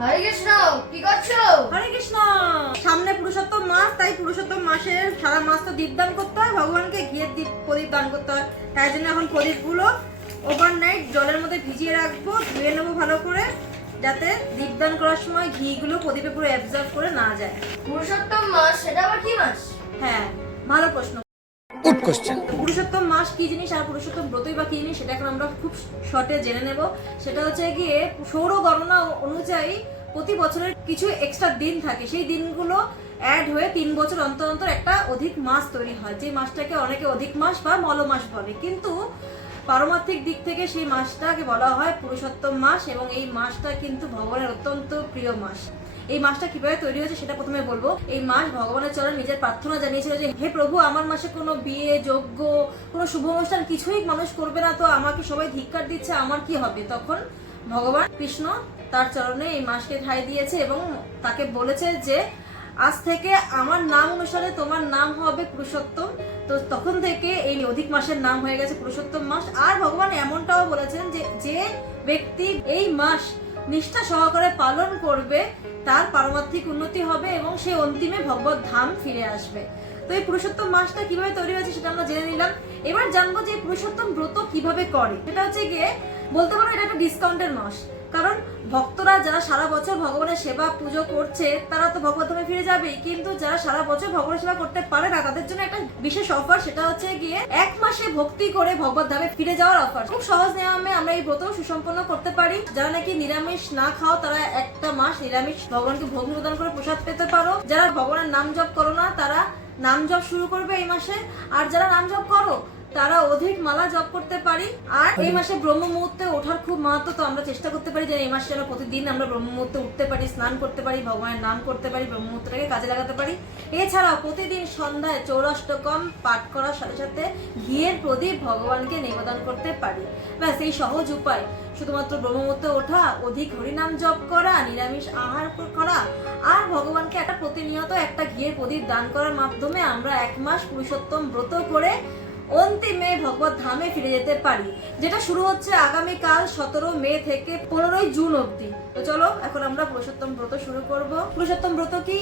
হরে কৃষ্ণ, কি করছো? হরে কৃষ্ণ। সামনে পুরুষোত্তম মাস, তাই পুরুষোত্তম মাসের সারা মাস তো দীপদান করতে হয় ভগবানকে, ঘিয়ের দীপ প্রদীপ দান করতে হয়। তাই জন্য এখন প্রদীপগুলো ওভারনাইট জলের মধ্যে ভিজিয়ে রাখবো, ধুয়ে নেবো ভালো করে, যাতে দীপদান করার সময় ঘিগুলো প্রদীপে পুরো অ্যাবজর্ব করে না যায়। পুরুষোত্তম মাস, সেটা আবার কি মাস? হ্যাঁ, ভালো প্রশ্ন। Good question. পুরুষোত্তম মাস কি জিনিস আর পুরুষোত্তম ব্রতই বা কি জিনিস, সেটা এখন আমরা খুব শর্টে জেনে নেব। সেটা হচ্ছে গিয়ে সৌর গণনা অনুযায়ী প্রতি বছরের কিছু এক্সট্রা দিন থাকে, সেই দিনগুলো অ্যাড হয়ে 3 বছর অন্তর অন্তর একটা অধিক মাস তৈরি হয়, যে মাসটাকে অনেকে অধিক মাস বা মল মাস বলে। কিন্তু পারমার্থিক দিক থেকে সেই মাসটাকে বলা হয় পুরুষোত্তম মাস, এবং এই মাসটা কিন্তু ভগবানের অত্যন্ত প্রিয় মাস। এই মাসটা কিভাবে তৈরি হয়েছে সেটা প্রথমে বলবো। এই মাস ভগবানের চরণে নিজের প্রার্থনা জানিয়েছিল যে হে প্রভু, আমার মাসে কোনো বিয়ে, যজ্ঞ, কোনো শুভ অনুষ্ঠান কিছুই মানুষ করবে না, তো আমাকে সবাই ধিক্কার দিচ্ছে, আমার কি হবে? তখন ভগবান কৃষ্ণ তার চরণে এই মাসকে ঠাঁই দিয়েছে এবং তাকে বলেছে যে আজ থেকে আমার নাম অনুসারে তোমার নাম হবে পুরুষোত্তম। তো তখন থেকে এই অধিক মাসের নাম হয়ে গেছে পুরুষোত্তম মাস। আর ভগবান এমনটাও বলেছেন যে যে ব্যক্তি এই মাস নিষ্ঠা সহকারে পালন করবে তার পারমার্থিক উন্নতি হবে এবং সে অন্তিমে ভগবত ধাম ফিরে আসবে। তো এই পুরুষোত্তম মাসটা কিভাবে তৈরি হয়েছে সেটা আমরা জেনে নিলাম। এবার জানবো যে পুরুষোত্তম ব্রত কিভাবে করে। সেটা হচ্ছে গিয়ে বলতে পারো এটা একটা ডিসকাউন্টের মাস, কারণ ভক্তরা যারা সারা বছর ভগবানের সেবা পুজো করছে তারা তো ভগবত ধামে ফিরে যাবেই, কিন্তু যারা সারা বছর ভগবানের সেবা করতে পারে না তাদের জন্য একটা বিশেষ অফার, সেটা হচ্ছে গিয়ে 1 মাসে ভক্তি করে ভগবত ধামে ফিরে যাওয়ার অফার। খুব সহজ নিয়মে আমরা এই ব্রত সুসম্পন্ন করতে পারি। যারা নাকি নিরামিষ না খাও তারা একটা মাস নিরামিষ ভগবানকে ভোগ নিবেদন করে প্রসাদ পেতে পারো। যারা ভগবানের নাম জপ করো না তারা নাম জপ শুরু করবে এই মাসে, আর যারা নাম জপ করো তারা অধিক মালা জপ করতে পারি। আর এই মাসে ব্রহ্ম মুহূর্তে ওঠার খুব মাহাত্ম্য, তো আমরা চেষ্টা করতে পারি যে এই মাসে যেন প্রতিদিন আমরা ব্রহ্ম মুহূর্তে উঠতে পারি, স্নান করতে পারি, ভগবানের নাম করতে পারি, ব্রহ্ম মুহূর্তটাকে কাজে লাগাতে পারি। এছাড়াও প্রতিদিন সন্ধ্যায় চৌরাষ্টকম পাঠ করার সাথে সাথে ঘিয়ের প্রদীপ ভগবানকে নিবেদন করতে পারি। ব্যাস, এই সহজ উপায়, শুধুমাত্র ব্রহ্ম মুহূর্তে ওঠা, অধিক হরিনাম জপ করা, নিরামিষ আহার করা আর ভগবানকে একটা প্রতিনিয়ত একটা ঘিয়ের প্রদীপ দান করার মাধ্যমে আমরা 1 মাস পুরুষোত্তম ব্রত করে অন্তিমে ভগবত ধামে ফিরে যেতে পারি, যেটা শুরু হচ্ছে আগামীকাল 17 মে থেকে 15 জুন অবধি। তো চলো এখন আমরা পুরুষোত্তম ব্রত শুরু করব। পুরুষোত্তম ব্রত কি?